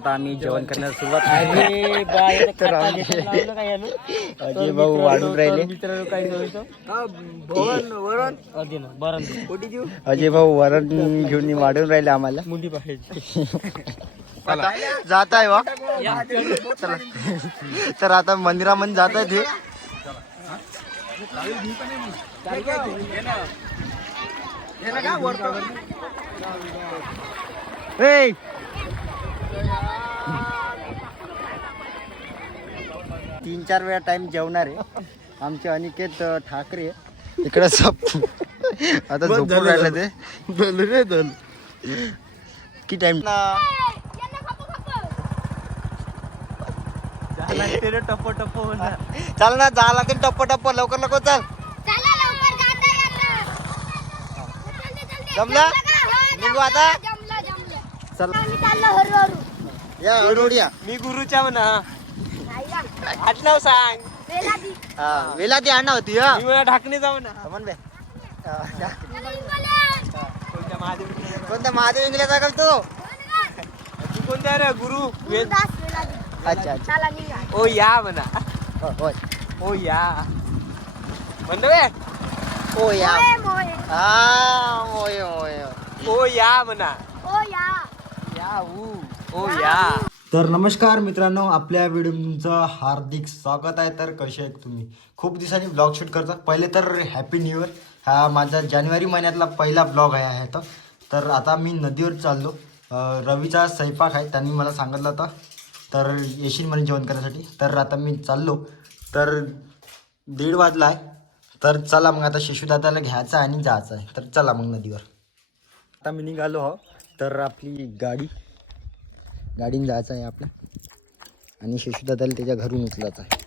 आता आम्ही जेवण करण्यास सुरुवात तर आम्ही-? अजय भाऊ वाढून राहिले. अजय भाऊ वरण घेऊन वाढून राहिले आम्हाला. मुंडी पाहायची जात आहे वा तर आता मंदिरामध्ये जात आहे ते! तीन चार वेळा टाइम जेवणार आहे. आमचे अनिकेत अ, ठाकरे इकडे सब आता झोपून राहिलं ते. किती टाइम टप्प टप्प होणार. चाल ना जा लागेल टप्प टप्प लवकर लवकर चाल. चला लवकर जाता येतं. जल्दी, जल्दी. जमलं? निघू आता? जमलं, जमलं. चल. आम्ही चाललो हळूहळू. या हळूहळू या. मी गुरुच्या म्हणा. आठनाव सांग. वेला दी. हा, वेला ती आणा होती हा. मी ढाकणे जाऊ ना. समन बे. कोणत्या महादेव कोणता महादेव इंग्लिश तो? तू कोणत्या रे गुरु? वेद. अच्छा अच्छा. चला निघा. ओ या म्हणा. हो, होय ओ या. म्हणतो बे. ओ या. हा होय होय ओ या म्हणा. ओ या. या ऊ. ओ या तर नमस्कार मित्रांनो आपल्या व्हिडिओ तुमचं हार्दिक स्वागत आहे. तर कसे आहेत तुम्ही? खूप दिवसांनी ब्लॉग शूट करता पहिले तर हॅपी न्यू इयर हा माझा जानेवारी महिन्यातला पहिला ब्लॉग आहे आहे तर तर आता मी नदीवर चाललो. रवीचा स्वयंपाक आहे त्यांनी मला सांगितलं होता. तर येशील म्हणे जेवण करण्यासाठी तर आता मी चाललो. तर दीड वाजला आहे. तर चला मग आता शिशुदादाला घ्यायचं आहे आणि जायचं आहे. तर चला मग नदीवर. आता मी निघालो हो. तर आपली गाडी गाडीने जायचं आहे आपला. आणि शिशुदादाला त्याच्या घरून उचलायचं आहे.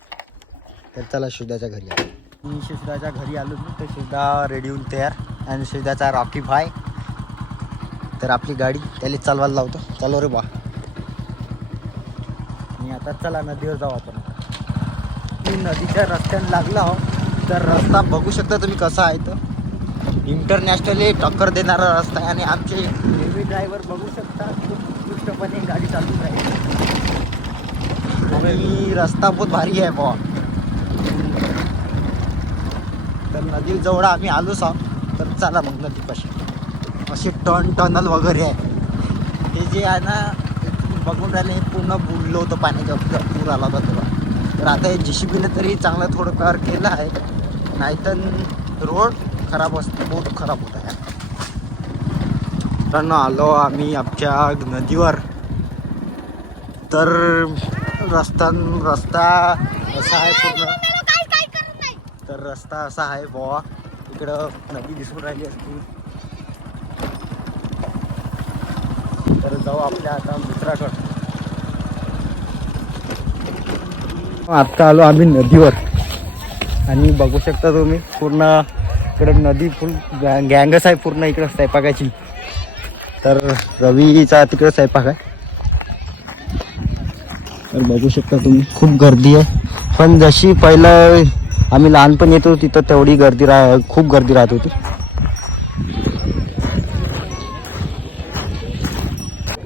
तर चला शिशुदाच्या घरी आलो. मी शिशुदाच्या घरी आलो मी तर शिशुदा रेडी होऊन तयार. आणि शिशुदाचा रॉकी भाय तर आपली गाडी त्याला चालवायला लावतो. चालव रे बा. मी आता चला नदीवर जाऊ आपण. मी नदीच्या रस्त्याने लागला हो. तर रस्ता बघू शकता तुम्ही कसा आहे तर इंटरनॅशनली टक्कर देणारा रस्ता आहे आणि आमचे रेल्वे ड्रायव्हर बघू शकता. खूप गाडी चालू आहे. आणि रस्ता बहुत भारी आहे बुवा. तर नदी जवळ आम्ही आलोच आहोत तर चला मग नदीपाशी. असे टन टनल वगैरे आहे. हे जे आहे ना बघून राहिले हे पूर्ण बुडलं होतं पाण्याच्या पूर आला होता तेव्हा. तर आता हे जीसीबीने तरी चांगलं थोडं कार केलं आहे. नाहीतर रोड खराब असतो बहुत खराब होत आहे. मित्रांनो आलो आम्ही आमच्या नदीवर. तर रस्ता रस्ता असा आहे पूर्ण. तर रस्ता असा आहे बुवा. इकडं नदी दिसून राहिली असती. तर जाऊ आपल्या आता मित्राकडं. आता आलो आम्ही नदीवर. आणि बघू शकता तुम्ही पूर्ण इकडे नदी फुल गँगच आहे पूर्ण इकडं स्वयंपाकाची तर रवीचा तिकडे स्वयंपाक आहे. तर बघू शकता तुम्ही खूप गर्दी आहे. पण जशी पहिलं आम्ही लहानपण येतो तिथं तेवढी गर्दी राह खूप गर्दी राहत होती.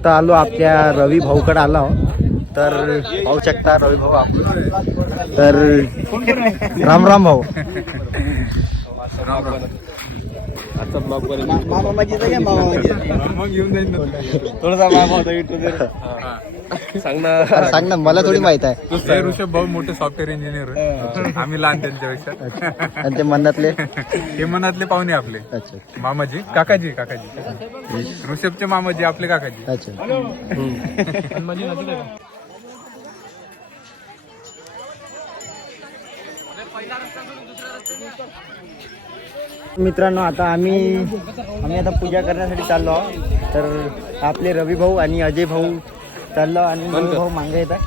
तर आलो आपल्या रवी भाऊकडे आला तर पाहू शकता रवी भाऊ आप तर राम राम भाऊ. मामा माझी जागा मामा माझी. सांग ना. मला थोडी माहीत आहे. हे ऋषभ भाऊ मोठे सॉफ्टवेअर इंजिनियर आम्ही लहान त्यांच्यापेक्षा. आणि ते मनातले? हे मनातले पाहुणे आपले. अच्छा. मामाजी काकाजी काकाजी. ऋषभचे मामाजी आपले काकाजी. अच्छा. मित्रांनो आता आम्ही आम्ही आता पूजा करण्यासाठी चाललो आहोत. तर आपले रवी भाऊ आणि अजय भाऊ चाललो आणि रवी भाऊ मागे येत आहे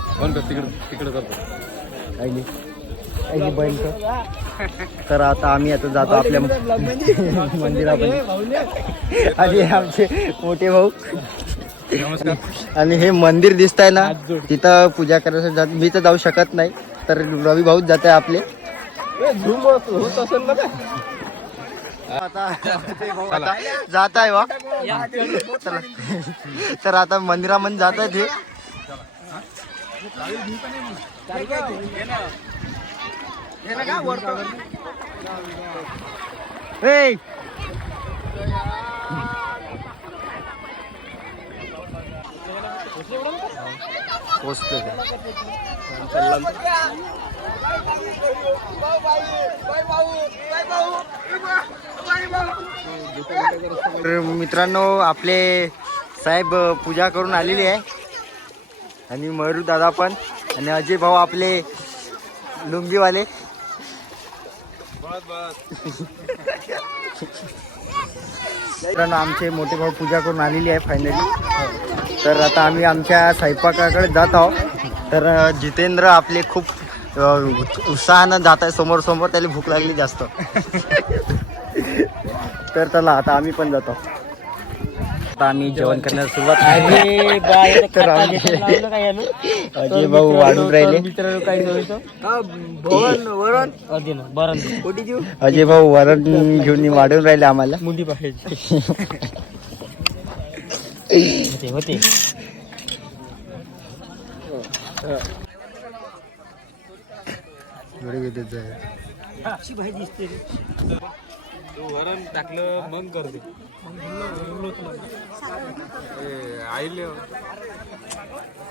आईली आईली बहीण तर. तर आता आम्ही आता जातो आपल्या मंदिरामध्ये. आणि आमचे मोठे भाऊ. आणि हे मंदिर दिसत आहे ना तिथं पूजा करायसाठी जात मी तर जाऊ शकत नाही तर रवी भाऊच जात आहे आपले आता आता जात आहे वा चला. तर आता मंदिरामध्ये जात आहे ते. Hey! पोचते तर मित्रांनो आपले साहेब पूजा करून आलेले आहे. आणि मयूर दादा पण. आणि अजय भाऊ आपले लुंगीवाले. कारण आमचे मोठे भाऊ पूजा करून आलेली आहे फायनली तर आता आम्ही आमच्या स्वयंपाकाकडे जात आहोत. तर जितेंद्र आपले खूप उत्साहानं जात आहे समोर समोर त्याला भूक लागली जास्त. तर चला आता आम्ही पण जातो. आता आम्ही जेवण करण्यास सुरुवात अजय भाऊ वाढून राहिले. अजय भाऊ वरण. घेऊन वाढून राहिले आम्हाला. मुंडी पाहिजे होते वरण टाकलं मग करते. आईले.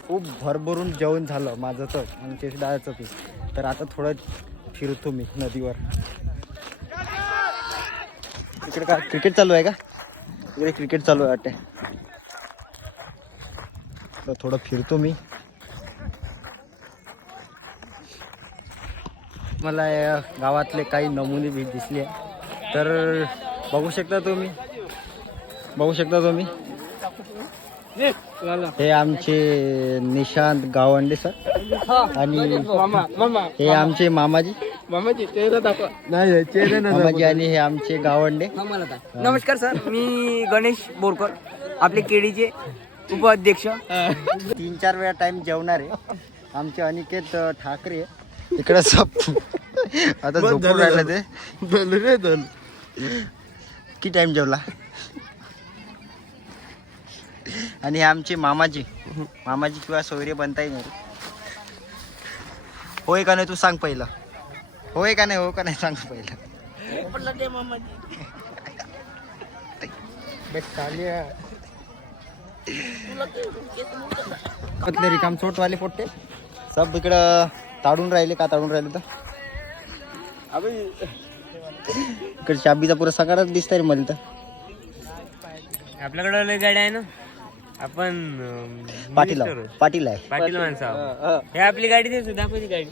खूप भरभरून जेवण झालं माझं तर आणि ते डाळाचं तर आता थोडं फिरतो मी नदीवर. इकडे का? क्रिकेट चालू आहे का? इकडे क्रिकेट चालू आहे वाटते तर थोडं फिरतो मी. मला या गावातले काही नमुने भी दिसले. तर बघू शकता तुम्ही. बघू शकता तुम्ही. हे आमचे निशांत गावंडे सर. आणि हे आमचे मामाजी. मामाजी चेहरा दाखवा. नाही मामाजी आणि हे आमचे गावंडे. नमस्कार सर मी गणेश बोरकर आपले केडीचे उपाध्यक्ष. तीन चार वेळा टाइम जेवणार आहे. आमचे अनिकेत ठाकरे. इकडे सब आता झोपून राहिलं ते. किती टाइम जेवला? आणि आमचे मामाजी. मामाजी किंवा सोयरे बनता येईल होय का नाही तू सांग पहिलं. होय का नाही हो का नाही सांग पहिलं. म्हटले रिकाम वाले पोट्टे? सब इकडं ताडून राहिले का ताडून राहिले तर? इकडे चाबीचा पुरा सकाळच दिसतंय रे मला तर. आपल्याकडे लय गाडी आहे ना. आपण पाटील. आहोत. पाटील आहे. पाटील माणसं आहोत. हे आपली गाडी दे दाखवती गाडी.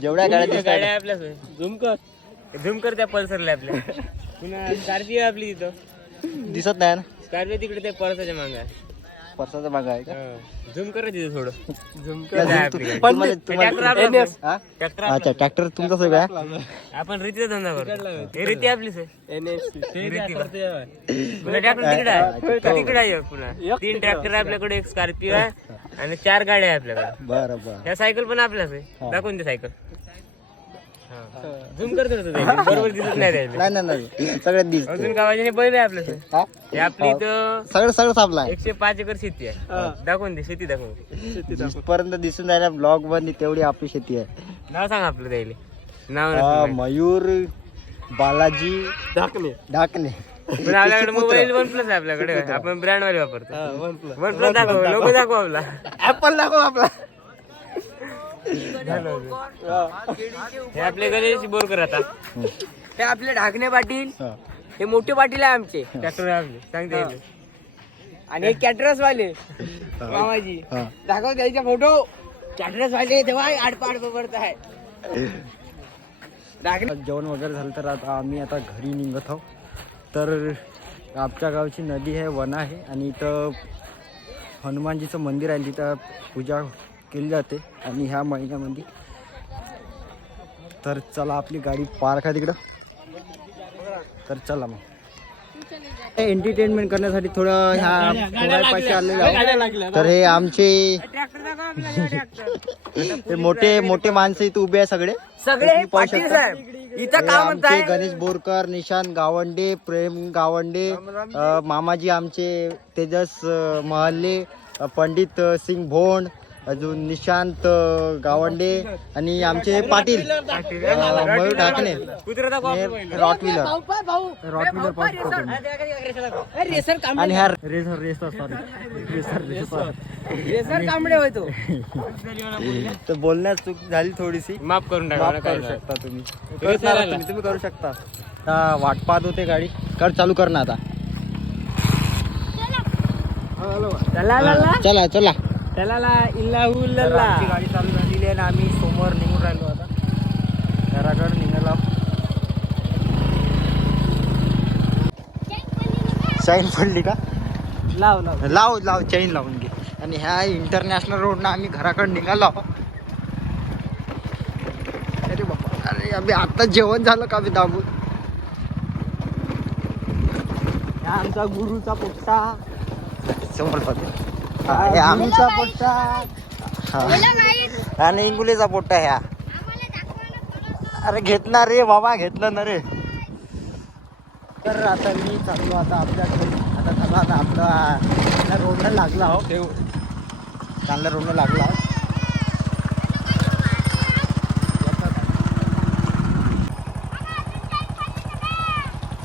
जेवढ्या गाड्या गाडी दिसतात आहे आपल्या झूम कर. झूम कर त्या पल्सरला आपल्या. पुन्हा स्कॉर्पिओ आपली तिथं. दिसत नाही ना. स्कॉर्पिओ तिकडे त्या परसाच्या मागं. परसाचा भाग आहे का? झूम कर रे तिथं थोडं. झूम हा? अच्छा ट्रॅक्टर तुमचा सगळं? आहे? आपण रीतीचा धंदा करतो. हे रीती आपलीच आहे. पुन्हा ट्रॅक्टर तिकडे आहे. तिकडे आहे पुन्हा. तीन ट्रॅक्टर आहे आपल्याकडे एक स्कॉर्पिओ आहे आणि चार गाड्या आहे आपल्याकडे. बरं बरं. ह्या सायकल पण आपल्याच आहे. दाखवून दे सायकल झूम करतो तुझं बरोबर दिसत नाही राहिले नाही नाही नाही. सगळ्यात दिसत अजून गावाचे बैल आहे हा? हे. आपली इथं सगळं सगळं सापला एकशे पाच एकर शेती आहे. दाखवून दे शेती दाखवून दे. जिथपर्यंत दिसून राहिला ब्लॉगमध्ये तेवढी आपली शेती आहे. नाव सांग आपलं त्याला. नाव हा, माहीत. मयूर बालाजी ढाकणे. ढाकणे. पण आपल्याकडे मोबाईल वन प्लस आहे आपल्याकडे. आपण ब्रँड वाले वापरतो. वन प्लस दाखव लोक दाखव आपला. ऍपल दाखव आपला. हे आपले गणेश बोरकर आता. हे आपले ढाकणे पाटील. हा. मोठे पाटील आहे आमचे. ट्रॅक्टर आपले. सांगते आणि हे कॅटरस वाले मामाजी. दाखव त्याचा फोटो. कॅटरस वाले तेव्हा आडपाड पडत आहे जेवण वगैरे झालं तर आता आम्ही आता घरी निघत आहोत. तर आमच्या गावची नदी आहे वन आहे. आणि इथं हनुमानजीचं मंदिर आहे. तिथं पूजा केली जाते आणि ह्या महिन्यामध्ये तर चला आपली गाडी पार्क आहे तिकडं. तर चला मग. एंटरटेनमेंट करण्यासाठी थोडं ह्या पोळ्यापाशी आलेलो तर हे आमचे हे मोठे मोठे माणसं इथे उभे आहे सगळे. सगळे आमचे गणेश बोरकर निशांत गावंडे प्रेम गावंडे मामाजी आमचे तेजस महाल्ले पंडित सिंग भोंड अजून निशांत गावंडे आणि आमचे पाटील. मयूर ढाकणे रॉट व्हीलर आणि ह्या रेसर कांबळे होतो तर बोलण्यात चूक झाली थोडीशी. माफ करून माफ करू शकता तुम्ही. तुम्ही तुम्ही करू शकता आता वाट पाहत होते गाडी. कर चालू कर ना आता. चला चला. त्याला इल्लाहू लल्ला आमची गाडी चालू झालेली आहे आणि आम्ही समोर निघून राहिलो आता. घराकडे निघाला. चाईन पडली का? लाव लाव. लाव लाव चैन लावून घे. आणि ह्या इंटरनॅशनल रोडनं आम्ही घराकडे निघालो. अरे बाबा अरे आम्ही आता जेवण झालं का आम्ही दाबून? हा आमचा गुरुचा पोट्टा समोर बघा. हा, हे आमचा पोट्टा. हा. आणि इंगुलीचा पोट्टा ह्या. अरे घेतला रे बाबा घेतलं ना रे. तर आता मी चाललो आता आपल्या घरी. आता चला आता आपला रोडनं लागला हो चांगल्या रोडनं लागला हो.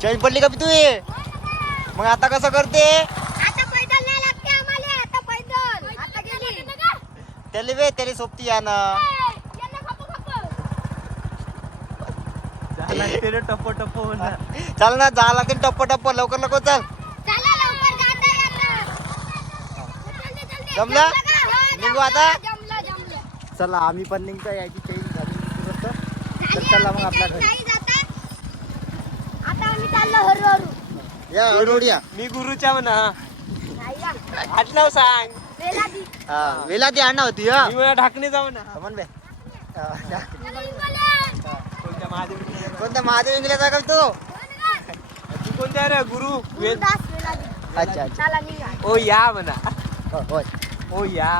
चैन पडली का तू मग आता कसं करते आता पैदल नाही लागते आम्हाला आता पैदल आता गेली त्याला वे त्याला सोबती या ना यांना खपू खपू टप्प टप्प होणार. चाल ना जा लागते टप्प टप्प लवकर लवकर चल जल्दी. जमलं? हो, निघू आता? जमलं जमलं. चला आम्ही पण निघतो याची चैन झाली. तर चला मग आपल्या घरी. नाही जाता. आता आम्ही चाललो हरू हरू या हळूहळू मी गुरुच्या म्हणा. या. हात लाव सांग. वेला. हा ती आणा होती हा. ढाकणे जाऊ ना. समन बे. जा. चला, इंगोले. कोणत्या महादेव इंगल्याचा का तो तू कोणत्या रे गुरु? वेला. अच्छा अच्छा. चला निघा. ओ या म्हणा. हो, ओ या.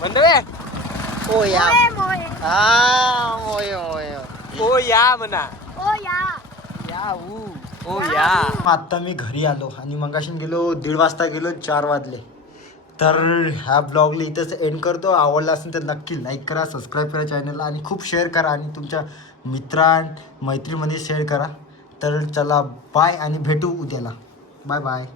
म्हणतो बे. ओ या. मोये, मोये. हा होय होय ओ या म्हणा. ओ या. या ऊ. ओ या. आता मी घरी आलो आणि मगाशी गेलो दीड वाजता गेलो चार वाजले. तर ह्या ब्लॉगला इथंच एंड करतो. आवडला असेल तर नक्की लाईक करा सबस्क्राईब करा चॅनलला आणि खूप शेअर करा आणि तुमच्या मित्रां मैत्रीमध्ये शेअर करा. तर चला बाय आणि भेटू उद्याला. Bye bye